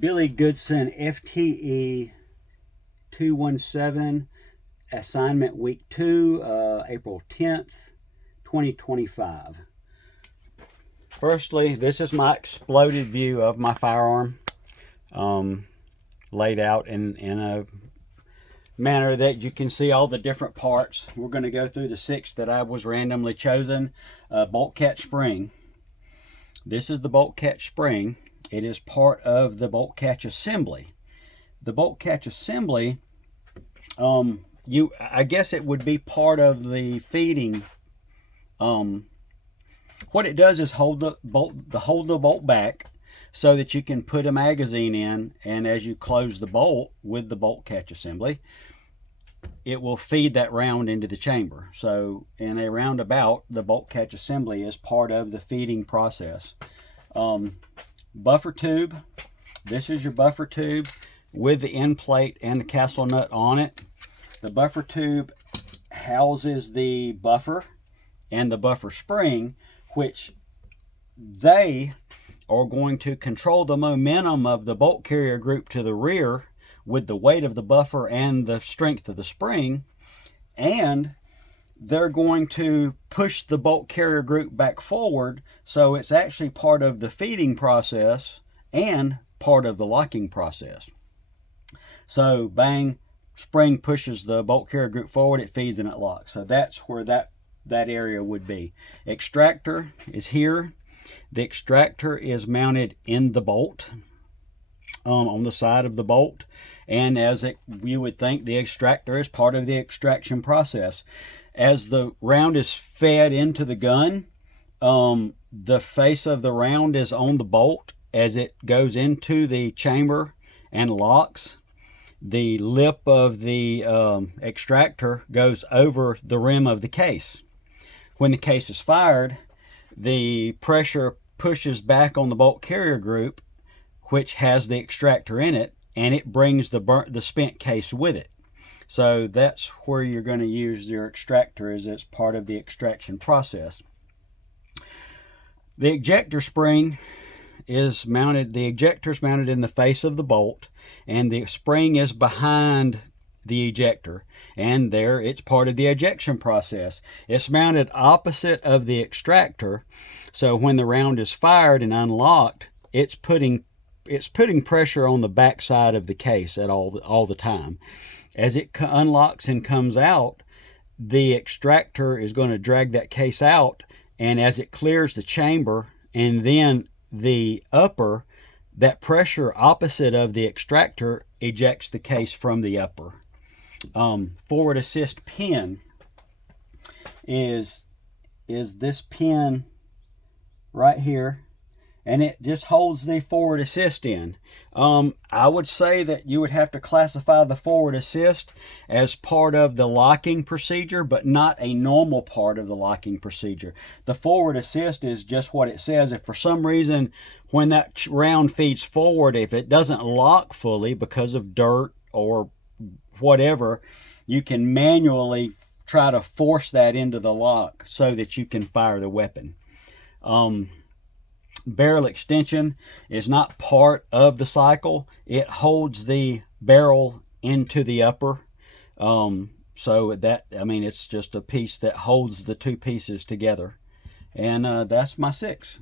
Billy Goodson FTE 217, assignment week 2, April 10th, 2025. Firstly, this is my exploded view of my firearm, laid out in a manner that you can see all the different parts. We're going to go through the 6 that I was randomly chosen. Bolt catch spring. This is the bolt catch spring. It is part of the bolt catch assembly. The bolt catch assembly, I guess it would be part of the feeding. What it does is hold the bolt back so that you can put a magazine in, and as you close the bolt with the bolt catch assembly, it will feed that round into the chamber. So in a roundabout, the bolt catch assembly is part of the feeding process. Buffer tube. This is your buffer tube with the end plate and the castle nut on it. The buffer tube houses the buffer and the buffer spring, which they are going to control the momentum of the bolt carrier group to the rear with the weight of the buffer and the strength of the spring, and they're going to push the bolt carrier group back forward, so it's actually part of the feeding process and part of the locking process. So bang, spring pushes the bolt carrier group forward, it feeds and it locks. So that's where that area would be. Extractor is here. The extractor is mounted in the bolt, on the side of the bolt, and you would think, the extractor is part of the extraction process. As the round is fed into the gun, the face of the round is on the bolt as it goes into the chamber and locks. The lip of the extractor goes over the rim of the case. When the case is fired, the pressure pushes back on the bolt carrier group, which has the extractor in it, and it brings the spent case with it. So that's where you're going to use your extractor, as it's part of the extraction process. The ejector spring is mounted, the ejector is mounted in the face of the bolt, and the spring is behind the ejector, and there it's part of the ejection process. It's mounted opposite of the extractor, so when the round is fired and unlocked, it's putting pressure on the back side of the case at all the time. As it unlocks and comes out, the extractor is going to drag that case out, and as it clears the chamber and then the upper, that pressure opposite of the extractor ejects the case from the upper. Forward assist pin is this pin right here, and it just holds the forward assist in. I would say that you would have to classify the forward assist as part of the locking procedure, but not a normal part of the locking procedure. The forward assist is just what it says. If for some reason when that round feeds forward, if it doesn't lock fully because of dirt or whatever, you can manually try to force that into the lock so that you can fire the weapon. Barrel extension is not part of the cycle. It holds the barrel into the upper. So that, I mean, it's just a piece that holds the two pieces together. And that's my 6.